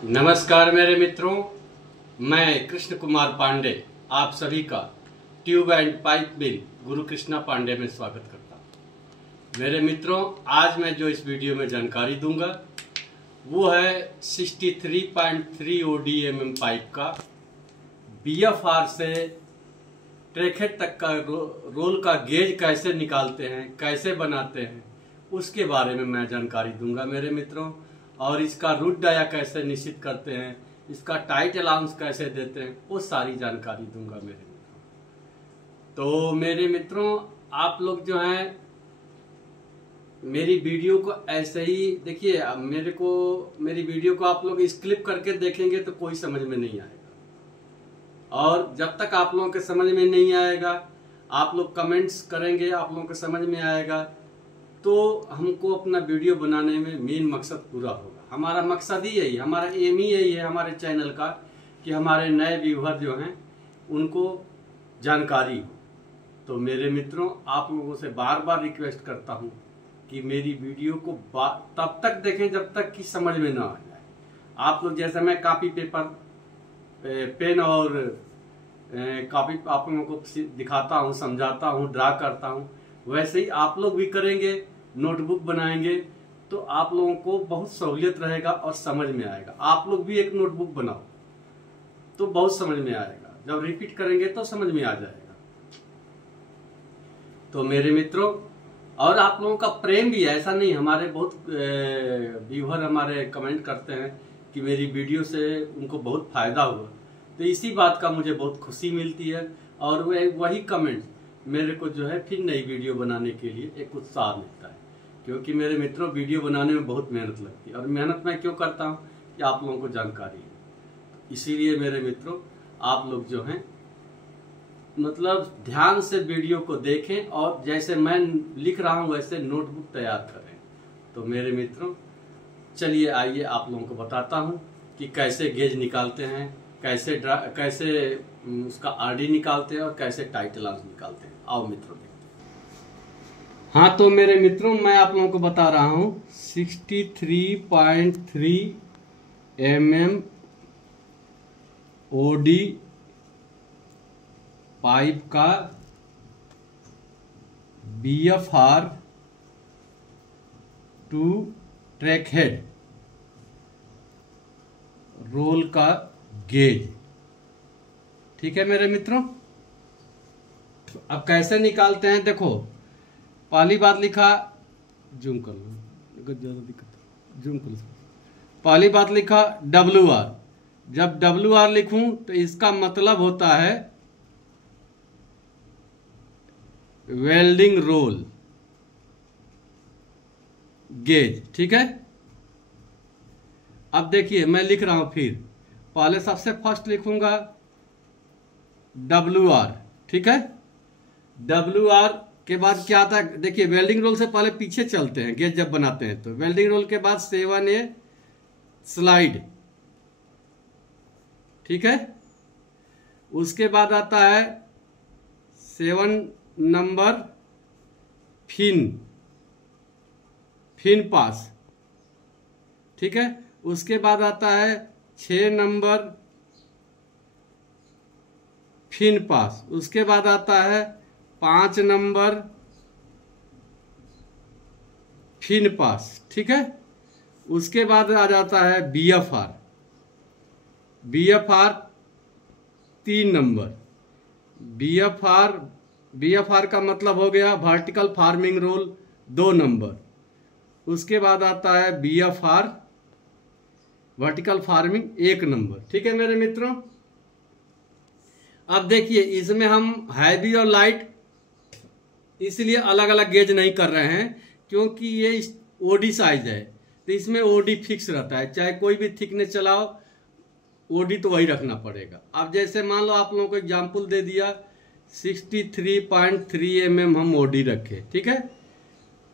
नमस्कार मेरे मित्रों, मैं कृष्ण कुमार पांडे आप सभी का ट्यूब एंड पाइप मिल गुरु कृष्णा पांडे में स्वागत करता हूँ। मेरे मित्रों, आज मैं जो इस वीडियो में जानकारी दूंगा वो है 63.3 ODMM पाइप का BFR से ट्रैकहेड तक का रोल का गेज कैसे निकालते हैं, कैसे बनाते हैं, उसके बारे में मैं जानकारी दूंगा मेरे मित्रों। और इसका रूट डाया कैसे निश्चित करते हैं, इसका टाइट अलाउंस कैसे देते हैं, वो सारी जानकारी दूंगा मेरे मित्रों। तो मेरे मित्रों, आप लोग जो हैं मेरी वीडियो को ऐसे ही देखिए। मेरी वीडियो को आप लोग स्किप करके देखेंगे तो कोई समझ में नहीं आएगा, और जब तक आप लोगों के समझ में नहीं आएगा, आप लोग कमेंट्स करेंगे, आप लोगों को समझ में आएगा, तो हमको अपना वीडियो बनाने में मेन मकसद पूरा होगा। हमारा मकसद ही यही, हमारा एम ही यही है हमारे चैनल का, कि हमारे नए व्यूअर जो हैं उनको जानकारी हो। तो मेरे मित्रों, आप लोगों से बार बार रिक्वेस्ट करता हूं कि मेरी वीडियो को तब तक देखें जब तक कि समझ में ना आ जाए। आप लोग जैसे मैं कॉपी पेपर पेन और कॉपी आप लोगों को दिखाता हूं, समझाता हूं, ड्रा करता हूं, वैसे ही आप लोग भी करेंगे, नोटबुक बनाएंगे तो आप लोगों को बहुत सहूलियत रहेगा और समझ में आएगा। आप लोग भी एक नोटबुक बनाओ तो बहुत समझ में आएगा, जब रिपीट करेंगे तो समझ में आ जाएगा। तो मेरे मित्रों, और आप लोगों का प्रेम भी है, ऐसा नहीं, हमारे बहुत व्यूअर हमारे कमेंट करते हैं कि मेरी वीडियो से उनको बहुत फायदा हुआ, तो इसी बात का मुझे बहुत खुशी मिलती है। और वही कमेंट मेरे को जो है फिर नई वीडियो बनाने के लिए एक उत्साह मिलता है, क्योंकि मेरे मित्रों वीडियो बनाने में बहुत मेहनत लगती है, और मेहनत मैं क्यों करता हूँ कि आप लोगों को जानकारी है। इसीलिए मेरे मित्रों, आप लोग जो हैं मतलब ध्यान से वीडियो को देखें और जैसे मैं लिख रहा हूँ वैसे नोटबुक तैयार करें। तो मेरे मित्रों, चलिए आइए आप लोगों को बताता हूँ कि कैसे गेज निकालते हैं, कैसे उसका आरडी निकालते हैं और कैसे टाइट अलाउंस निकालते हैं। आओ मित्रों देखते हैं। हाँ, तो मेरे मित्रों, मैं आप लोगों को बता रहा हूँ 63.3 mm ओडी पाइप का BFR टू ट्रैकहेड रोल का गेज। ठीक है मेरे मित्रों, अब कैसे निकालते हैं देखो। पहली बात लिखा, जूम कर लो, ज्यादा दिक्कत, जूम कर लो। पहली बात लिखा WR। जब WR लिखूं तो इसका मतलब होता है वेल्डिंग रोल गेज। ठीक है, अब देखिए मैं लिख रहा हूं, फिर पहले सबसे फर्स्ट लिखूंगा WR। ठीक है, WR के बाद क्या आता है, देखिए वेल्डिंग रोल से पहले पीछे चलते हैं, गेज जब बनाते हैं तो वेल्डिंग रोल के बाद 7A स्लाइड। ठीक है, उसके बाद आता है 7 नंबर फिन पास। ठीक है, उसके बाद आता है 6 नंबर फिन पास। उसके बाद आता है 5 नंबर फिन पास। ठीक है, उसके बाद आ जाता है BFR 3 नंबर। BFR का मतलब हो गया वर्टिकल फार्मिंग रोल 2 नंबर। उसके बाद आता है BFR वर्टिकल फार्मिंग 1 नंबर। ठीक है मेरे मित्रों, अब देखिए इसमें हम हैवी और लाइट इसलिए अलग अलग गेज नहीं कर रहे हैं क्योंकि ये OD साइज है, तो इसमें OD फिक्स रहता है, चाहे कोई भी थिकनेस चलाओ OD तो वही रखना पड़ेगा। अब जैसे मान लो आप लोगों को एग्जांपल दे दिया 63.3 mm हम OD रखे। ठीक है,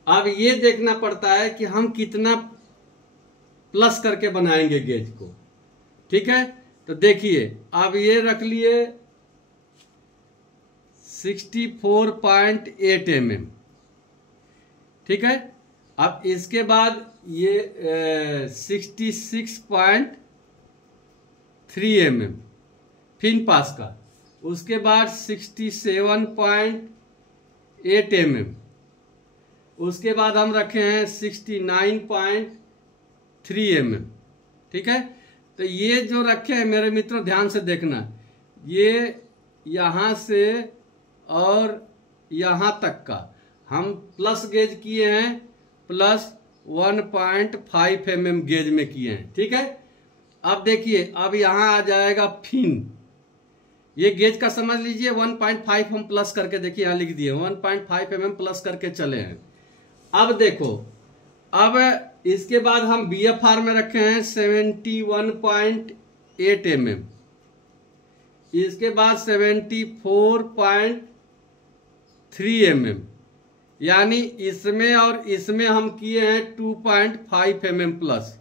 अब ये देखना पड़ता है कि हम कितना प्लस करके बनाएंगे गेज को। ठीक है, तो देखिए अब ये रख लिए 64.8 mm। ठीक है, अब इसके बाद ये 66.8 mm फिन पास का। उसके बाद 67.8 mm। उसके बाद हम रखे हैं 69.3 mm। ठीक है, तो ये जो रखे हैं मेरे मित्रों ध्यान से देखना, ये यहाँ से और यहाँ तक का हम प्लस गेज किए हैं, प्लस 1.5 mm गेज में किए हैं। ठीक है, अब देखिए अब यहाँ आ जाएगा फिन, ये गेज का समझ लीजिए 1.5 हम प्लस करके देखिए यहाँ लिख दिए 1.5 mm प्लस करके चले हैं। अब देखो, अब इसके बाद हम BFR में रखे हैं 71.8 mm, इसके बाद 74.3 mm, यानी इसमें और इसमें हम किए हैं 2.5 mm प्लस।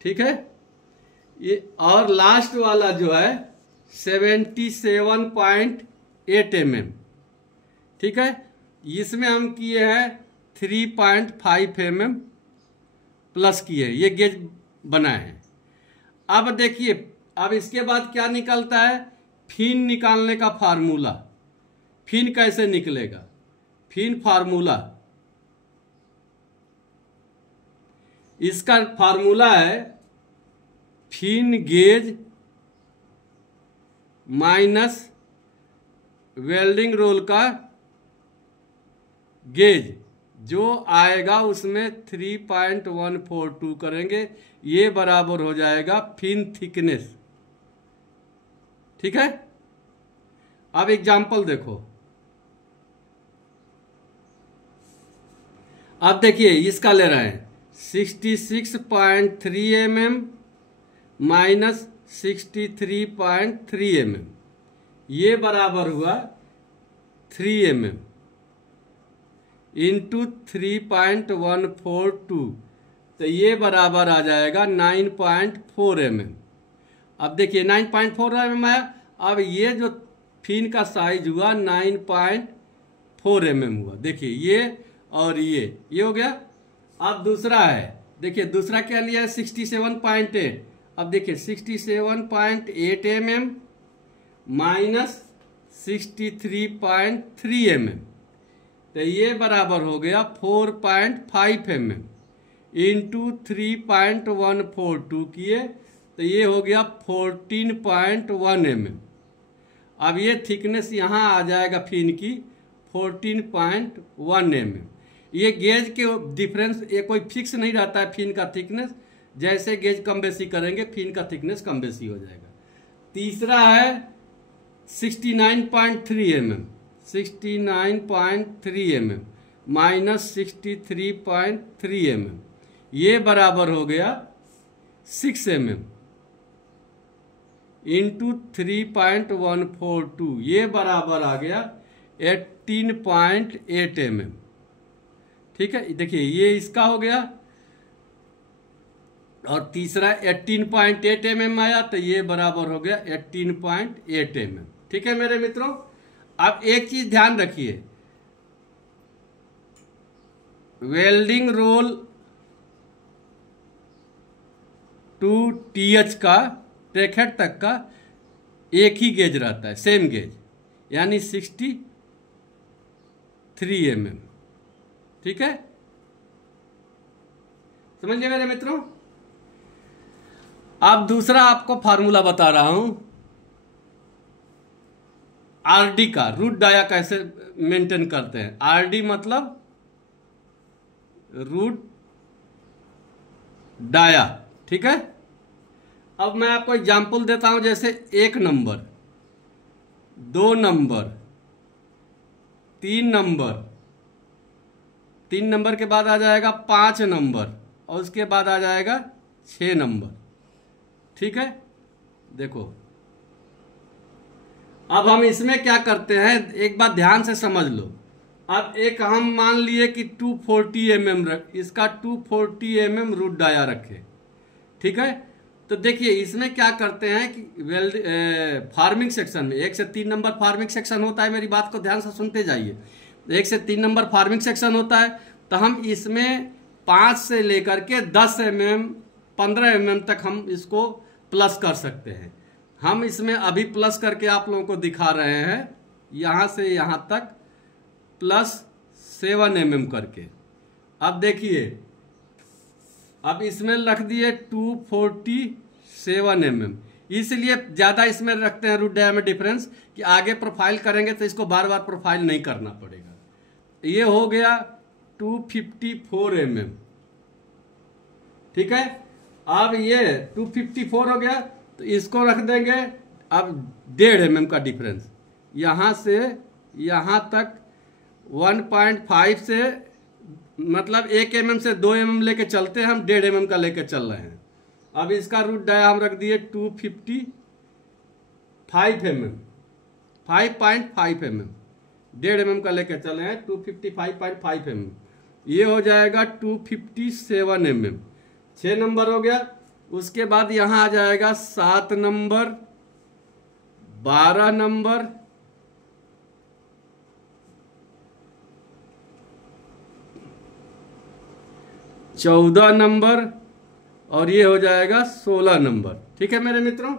ठीक है, ये और लास्ट वाला जो है 77.8 mm। ठीक है, इसमें हम किए हैं 3.5 mm प्लस किए, ये गेज बनाए हैं। अब देखिए, अब इसके बाद क्या निकलता है, फिन निकालने का फार्मूला। फिन कैसे निकलेगा, फिन फार्मूला, इसका फार्मूला है fin gauge minus welding roll का गेज, जो आएगा उसमें 3.142 करेंगे, ये बराबर हो जाएगा फिन थिकनेस। ठीक है, अब एग्जाम्पल देखो, अब देखिए इसका ले रहे हैं 66.3 mm माइनस 63.3 mm, ये बराबर हुआ 3 mm इंटू 3.142, तो ये बराबर आ जाएगा 9.4 mm। अब देखिए 9.4 mm आया, अब ये जो फिन का साइज हुआ 9.4 mm हुआ। देखिए ये और ये हो गया। अब दूसरा है, देखिए दूसरा क्या लिया है 67.8, अब देखिए 67.8 mm माइनस 63.3 mm, तो ये बराबर हो गया 4.5 mm इंटू 3.142 किए, तो ये हो गया 14.1 mm। अब ये थिकनेस यहाँ आ जाएगा फिन की 14.1 mm। ये गेज के डिफरेंस, ये कोई फिक्स नहीं रहता है फिन का थिकनेस, जैसे गेज कम बेसी करेंगे फिन का थिकनेस कम बेसी हो जाएगा। तीसरा है 69.3 mm, 69.3 mm माइनस 63.3 mm, ये बराबर हो गया 6 mm इंटू 3.142, ये बराबर आ गया 18.8 mm। ठीक है, देखिए ये इसका हो गया, और तीसरा 18.8 mm आया, तो ये बराबर हो गया 18.8 mm। ठीक है मेरे मित्रों, अब एक चीज ध्यान रखिए, वेल्डिंग रोल टू TH का टेकहेड तक का एक ही गेज रहता है, सेम गेज, यानी 63 mm। ठीक है, समझिए मेरे मित्रों। अब दूसरा आपको फार्मूला बता रहा हूं, RD का, रूट डाया कैसे मेंटेन करते हैं। RD मतलब रूट डाया। ठीक है, अब मैं आपको एग्जांपल देता हूं, जैसे 1 नंबर, 2 नंबर, 3 नंबर, 3 नंबर के बाद आ जाएगा 5 नंबर, और उसके बाद आ जाएगा 6 नंबर। ठीक है, देखो अब हम इसमें क्या करते हैं, एक बात ध्यान से समझ लो। अब एक हम मान लिए कि 240 mm इसका 240 mm रूट डाया रखे। ठीक है, तो देखिए इसमें क्या करते हैं कि वेल्ड फार्मिंग सेक्शन में 1 से 3 नंबर फार्मिंग सेक्शन होता है, मेरी बात को ध्यान से सुनते जाइए। 1 से 3 नंबर फार्मिंग सेक्शन होता है, तो हम इसमें 5 से लेकर के 10 mm 15 mm तक हम इसको प्लस कर सकते हैं। हम इसमें अभी प्लस करके आप लोगों को दिखा रहे हैं, यहाँ से यहाँ तक +7 mm करके। अब देखिए, अब इसमें रख दिए 247 mm, इसलिए ज़्यादा इसमें रखते हैं रूट डायमीटर डिफरेंस कि आगे प्रोफाइल करेंगे तो इसको बार बार प्रोफाइल नहीं करना पड़ेगा। ये हो गया 254 mm, ठीक है। अब ये 254 हो गया तो इसको रख देंगे अब 1.5 mm का डिफरेंस, यहाँ से यहाँ तक 1.5 से मतलब 1 mm से 2 mm लेके चलते हैं, हम 1.5 mm का लेके चल रहे हैं। अब इसका रूट डाया हम रख दिए 255 mm, 5.5 mm, 1.5 mm का लेके चले हैं 255.5 mm। ये हो जाएगा 257 mm, 6 नंबर हो गया। उसके बाद यहाँ आ जाएगा 7 नंबर, 12 नंबर, 14 नंबर और ये हो जाएगा 16 नंबर, ठीक है मेरे मित्रों।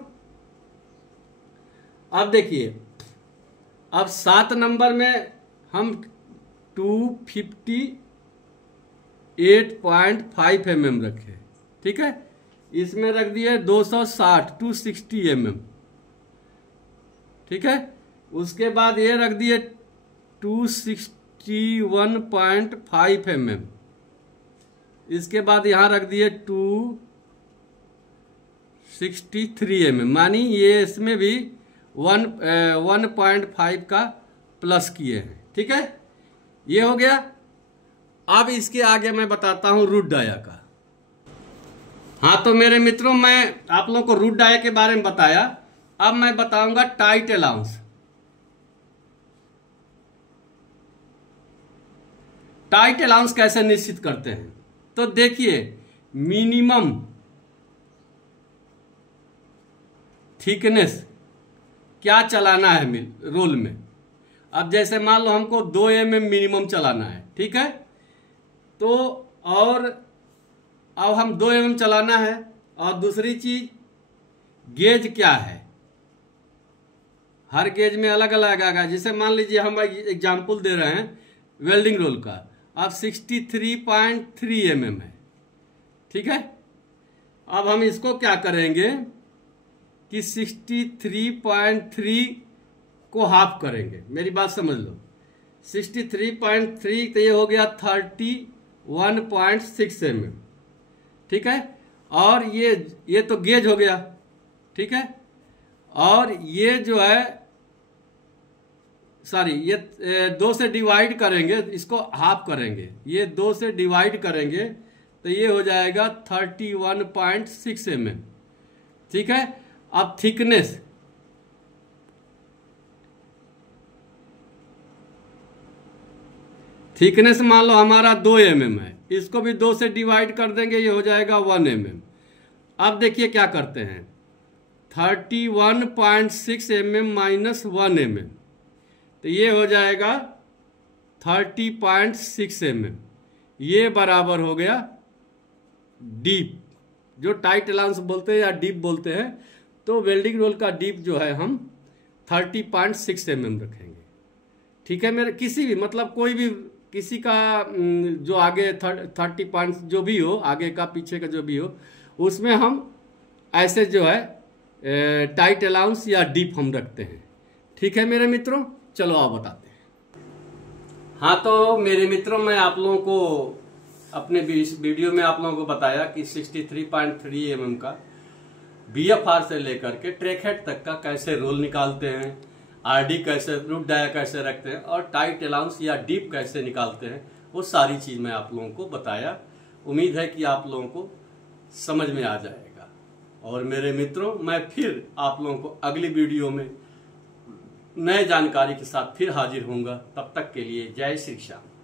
अब देखिए, अब 7 नंबर में हम 258.5 mm रखे, ठीक है। इसमें रख दिए 260 mm, ठीक है। उसके बाद ये रख दिए 261.5 mm, इसके बाद यहाँ रख दिए 263 mm, मानी ये इसमें भी 1.5 का प्लस किए हैं, ठीक है। ये हो गया। अब इसके आगे मैं बताता हूं रूट डाया का। हाँ तो मेरे मित्रों, मैं आप लोगों को रूट डाया के बारे में बताया, अब मैं बताऊंगा टाइट अलाउंस। टाइट अलाउंस कैसे निश्चित करते हैं, तो देखिए, मिनिमम थिकनेस क्या चलाना है रोल में। अब जैसे मान लो हमको 2 mm मिनिमम चलाना है, ठीक है। तो और अब हम 2 mm चलाना है, और दूसरी चीज गेज क्या है, हर गेज में अलग अलग आएगा। जैसे मान लीजिए हम एग्जाम्पल दे रहे हैं वेल्डिंग रोल का, अब 63.3 mm है, ठीक है। अब हम इसको क्या करेंगे कि 63.3 को हाफ करेंगे, मेरी बात समझ लो। 63.3 तो ये हो गया 31.6 mm, ठीक है। और ये तो गेज हो गया, ठीक है। और ये जो है, सॉरी, ये 2 से डिवाइड करेंगे, इसको हाफ करेंगे, ये 2 से डिवाइड करेंगे तो ये हो जाएगा 31.6 mm, ठीक है। अब थिकनेस, थिकनेस मान लो हमारा 2 mm है, इसको भी 2 से डिवाइड कर देंगे, ये हो जाएगा 1 mm। अब देखिए क्या करते हैं, 31.6 mm माइनस 1 mm, तो ये हो जाएगा 30.6 mm। ये बराबर हो गया डीप, जो टाइट अलाउंस बोलते हैं या डीप बोलते हैं। तो वेल्डिंग रोल का डीप जो है हम 30.6 mm रखेंगे, ठीक है। मेरे किसी भी मतलब कोई भी किसी का जो आगे 30 पॉइंट जो भी हो, आगे का पीछे का जो भी हो, उसमें हम ऐसे जो है टाइट अलाउंस या डीप हम रखते हैं, ठीक है मेरे मित्रों। चलो आप बताते हैं। हाँ तो मेरे मित्रों, मैं आप लोगों को अपने वीडियो में आप लोगों को बताया कि 63.3 mm का BFR से लेकर के ट्रैक हेड तक का कैसे रोल निकालते हैं, आरडी कैसे, रूट डाया कैसे रखते हैं, और टाइट अलाउंस या डीप कैसे निकालते हैं, वो सारी चीज मैं आप लोगों को बताया। उम्मीद है कि आप लोगों को समझ में आ जाएगा। और मेरे मित्रों, मैं फिर आप लोगों को अगली वीडियो में नए जानकारी के साथ फिर हाजिर होऊंगा। तब तक के लिए जय श्री श्याम।